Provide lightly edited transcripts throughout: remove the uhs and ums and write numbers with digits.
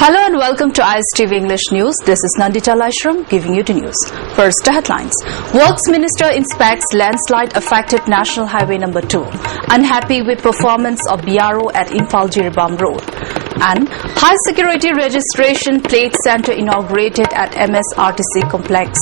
Hello and welcome to ISTV English News. This is Nandita Laishram giving you the news. First, the headlines. Works Minister inspects landslide affected National Highway No. 2. Unhappy with performance of BRO at Imphal Jiribam Road. And high security registration plate center inaugurated at MSRTC complex.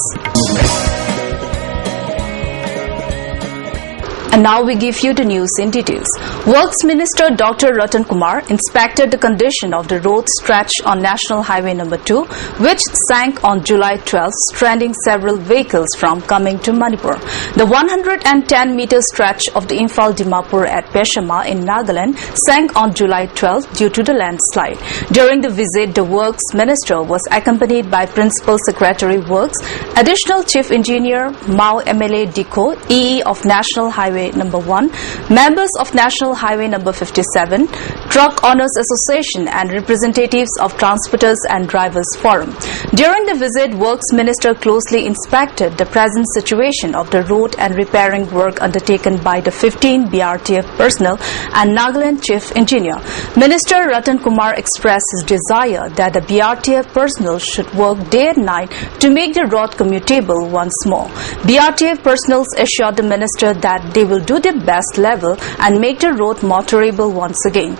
And now we give you the news in details. Works Minister Dr. Ratan Kumar inspected the condition of the road stretch on National Highway No. 2, which sank on July 12, stranding several vehicles from coming to Manipur. The 110-meter stretch of the Imphal Dimapur at Peshama in Nagaland sank on July 12 due to the landslide. During the visit, the Works Minister was accompanied by Principal Secretary Works, Additional Chief Engineer Mao MLA Diko, EE of National Highway No. 1, members of National Highway No. 57, Truck Owners Association and representatives of Transporters and Drivers Forum. During the visit, Works Minister closely inspected the present situation of the road and repairing work undertaken by the 15 BRTF personnel and Nagaland Chief Engineer. Minister Ratan Kumar expressed his desire that the BRTF personnel should work day and night to make the road commutable once more. BRTF personnel assured the minister that they will do their best level and make the road motorable once again.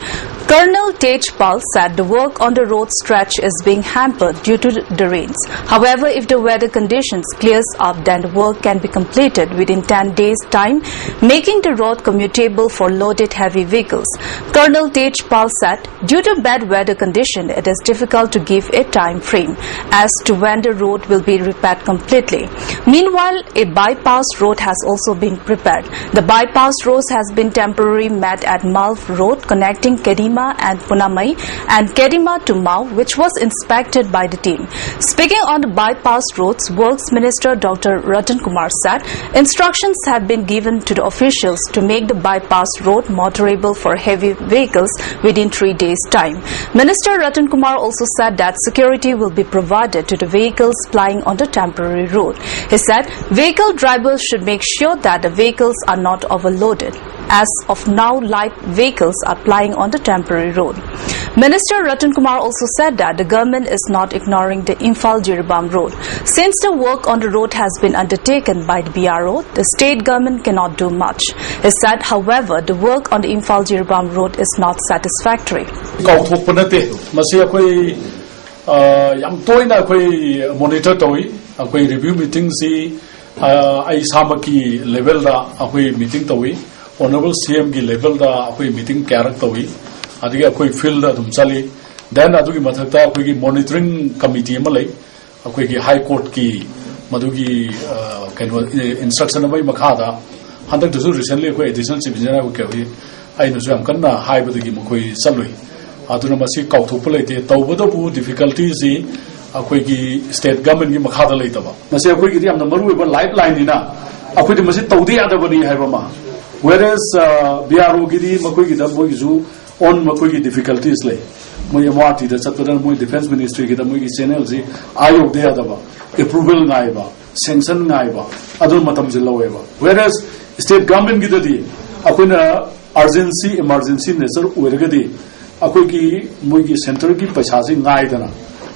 Colonel Tej Pal said the work on the road stretch is being hampered due to the rains. However, if the weather conditions clears up, then the work can be completed within 10 days' time, making the road commutable for loaded heavy vehicles. Colonel Tej Pal said, due to bad weather condition, it is difficult to give a time frame as to when the road will be repaired completely. Meanwhile, a bypass road has also been prepared. The bypass road has been temporarily made at Malv Road connecting Kedima and Punamai and Kedima to Mau, which was inspected by the team. Speaking on the bypass roads, Works Minister Dr. Ratan Kumar said instructions have been given to the officials to make the bypass road motorable for heavy vehicles within 3 days' time. Minister Ratan Kumar also said that security will be provided to the vehicles plying on the temporary road. He said vehicle drivers should make sure that the vehicles are not overloaded. As of now, light vehicles are plying on the temporary road. Minister Ratan Kumar also said that the government is not ignoring the Imphal Jiribam road. Since the work on the road has been undertaken by the BRO, the state government cannot do much. He said, however, the work on the Imphal Jiribam road is not satisfactory. Review meetings level Honorable CM ki level da akoi meeting karak tawi adigi akoi field da dum chali then adugi mathakta akoi ki monitoring committee ma lai akoi ki high court ki madugi instruction bai makha da handak du recently akoi additional chief engineer ko kai ai no jam kanna high badagi makoi chalui aduna masi kauthop laite tawbada bu difficulties yi akoi ki state government ki makha da laitaba masi akoi ki yamna maru ba lifeline ina akoi de masi tawdi adabani haiba ma. Whereas BRO gidi makoi gida moi gizu on makoi gi difficulties lay moi amati da chatran moi defense ministry gida moi gi channel ji ayog de adaba approval ngai ba sanction ngai ba adun matam je lawe ba whereas state government gida di akoina urgency emergency nature oirgadi akoi gi moi gi center gi paisa ji ngai dana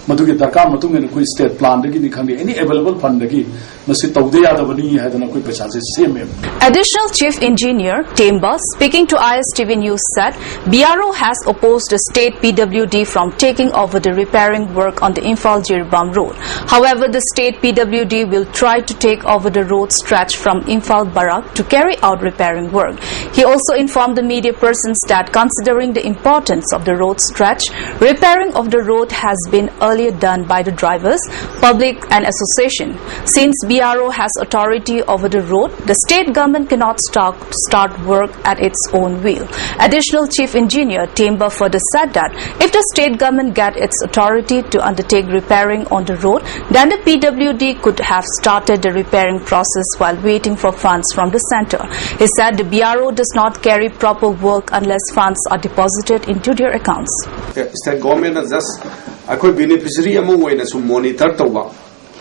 madugi darkar matung ne koi state plan dagi ni khangdi any available fund dagi masi tawde yadabani hadana koi paisa je same. Additional Chief Engineer Temba, speaking to ISTV News, said BRO has opposed the state PWD from taking over the repairing work on the Imphal Jiribam road. However, the state PWD will try to take over the road stretch from Imphal Barak to carry out repairing work. He also informed the media persons that considering the importance of the road stretch, repairing of the road has been earlier done by the drivers, public and association. Since BRO has authority over the road, the state government cannot start work at its own will. Additional Chief Engineer Temba further said that if the state government get its authority to undertake repairing on the road, then the PWD could have started the repairing process while waiting for funds from the center. He said the BRO does not carry proper work unless funds are deposited into their accounts. State government has just akoi beneficiary amu waina su monitor tawba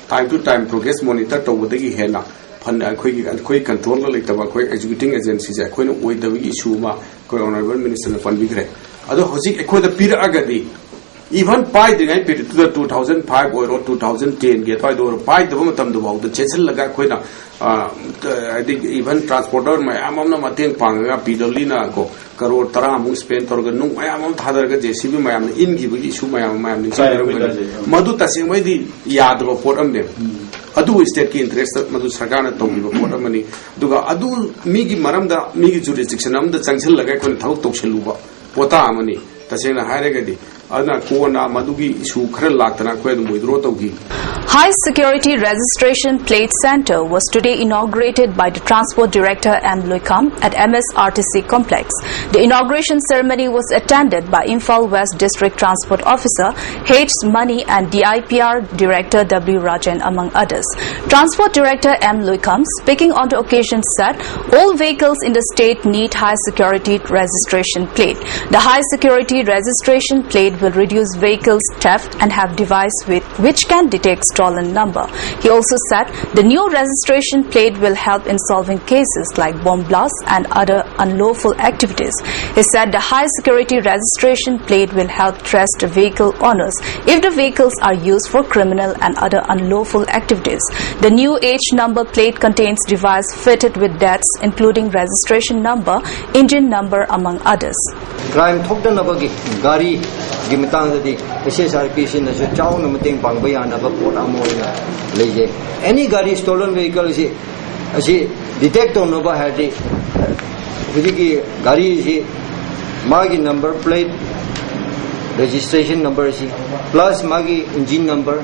time to time progress monitor tawba dagi hena fund akoi control la leitaba akoi executing agency ja akoi no oidabi issue ma koi honorable minister na fund bigre ado hojik akoi da pira agadi even pai the ngai period to 2005 or 2010 get pai do pai the matam do the chesel laga koina I think even transporter my amam na mateng panga pidolina ko karo tara among spend torga nung my amam thadar ga JCB my am in give issue my am madu tasing mai di yad ro pot am de adu state ki interest madu sarkar to gi pot am ni duga adu mi gi maram da mi gi jurisdiction am da changsel laga ko thau tok seluba pota amani tasing na haire ga di ana ko na madu gi issue khar laktana ko du withdraw to gi High Security Registration Plate Center was today inaugurated by the Transport Director M. Loikam at MSRTC Complex. The inauguration ceremony was attended by Imphal West District Transport Officer H. Mani and DIPR Director W. Rajan among others. Transport Director M. Loikam, speaking on the occasion, said all vehicles in the state need high security registration plate. The high security registration plate will reduce vehicles theft and have device which can detect stolen number. He also said the new registration plate will help in solving cases like bomb blasts and other unlawful activities. He said the high security registration plate will help trace the vehicle owners if the vehicles are used for criminal and other unlawful activities. The new H number plate contains device fitted with dates including registration number, engine number among others. Crime gari SSRP any gari stolen vehicle detect on over had gari magi number plate registration number plus magi engine number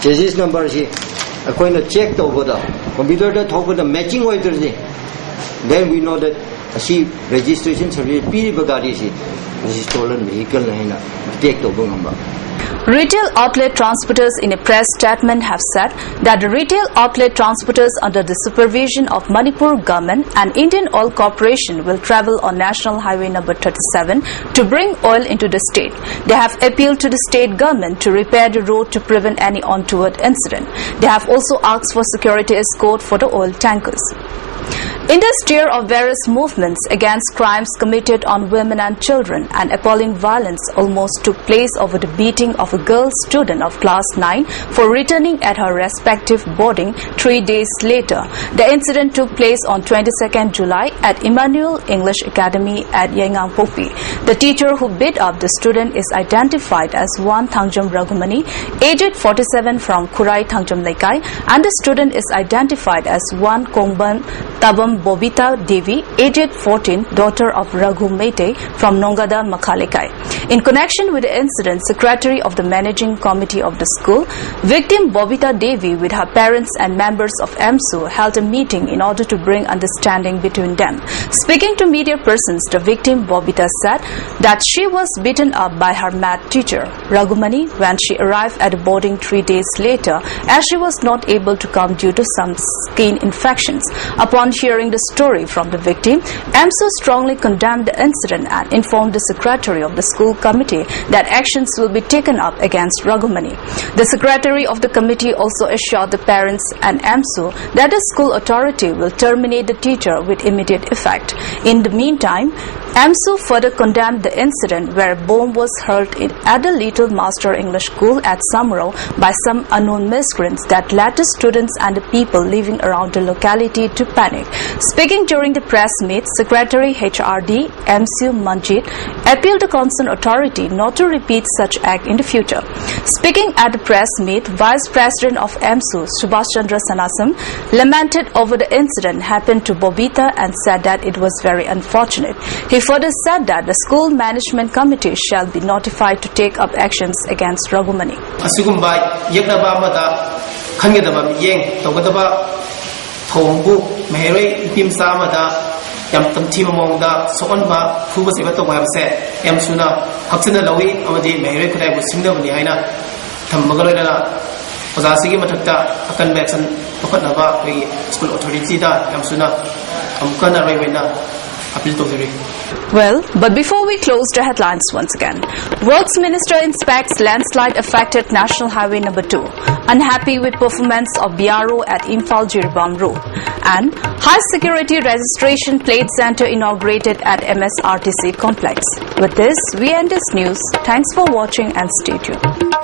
chassis number check over the computer the matching then we know that registration service stolen vehicle take over number. Retail outlet transporters in a press statement have said that the retail outlet transporters under the supervision of Manipur government and Indian Oil Corporation will travel on National Highway number 37 to bring oil into the state. They have appealed to the state government to repair the road to prevent any untoward incident. They have also asked for security escort for the oil tankers. In the stir of various movements against crimes committed on women and children, an appalling violence almost took place over the beating of a girl student of class 9 for returning at her respective boarding 3 days later. The incident took place on 22nd July at Emmanuel English Academy at Yengangpopi. The teacher who beat up the student is identified as Wan Thangjam Raghumani, aged 47 from Kurai Thangjam Laikai, and the student is identified as Wan Kongban Tabam Bobita Devi, aged 14, daughter of Raghu Mete from Nongada Makhalekai. In connection with the incident, Secretary of the Managing Committee of the school, victim Bobita Devi with her parents and members of EMSU held a meeting in order to bring understanding between them. Speaking to media persons, the victim Bobita said that she was beaten up by her math teacher, Raghumani, when she arrived at boarding 3 days later as she was not able to come due to some skin infections. Upon hearing the story from the victim, EMSU strongly condemned the incident and informed the secretary of the school committee that actions will be taken up against Raghumani. The secretary of the committee also assured the parents and EMSU that the school authority will terminate the teacher with immediate effect. In the meantime, EMSU further condemned the incident where a bomb was hurled at the Little Master English School at Samro by some unknown miscreants that led the students and the people living around the locality to panic. Speaking during the press meet, Secretary HRD MCU Manjit appealed the concerned authority not to repeat such act in the future. Speaking at the press meet, Vice President of EMSU, Subhash Chandra Sanasam, lamented over the incident happened to Bobita and said that it was very unfortunate. He further said that the school management committee shall be notified to take up actions against Raghumani. yam tamthi mong da sokan ba fu ba se ba to ba se em suna haksina lawi amadi mehere khudai bu singda bani haina thambaga la oza sigi mathakta akan action pakhat na ba we school authority da em suna amkana raiwena appeal tawjari. Well, but before we close the headlines once again, Works Minister inspects landslide affected National Highway number 2, unhappy with performance of BRO at Imphal Jiribam Road, and high security registration plate center inaugurated at MSRTC complex. With this, we end this news. Thanks for watching and stay tuned.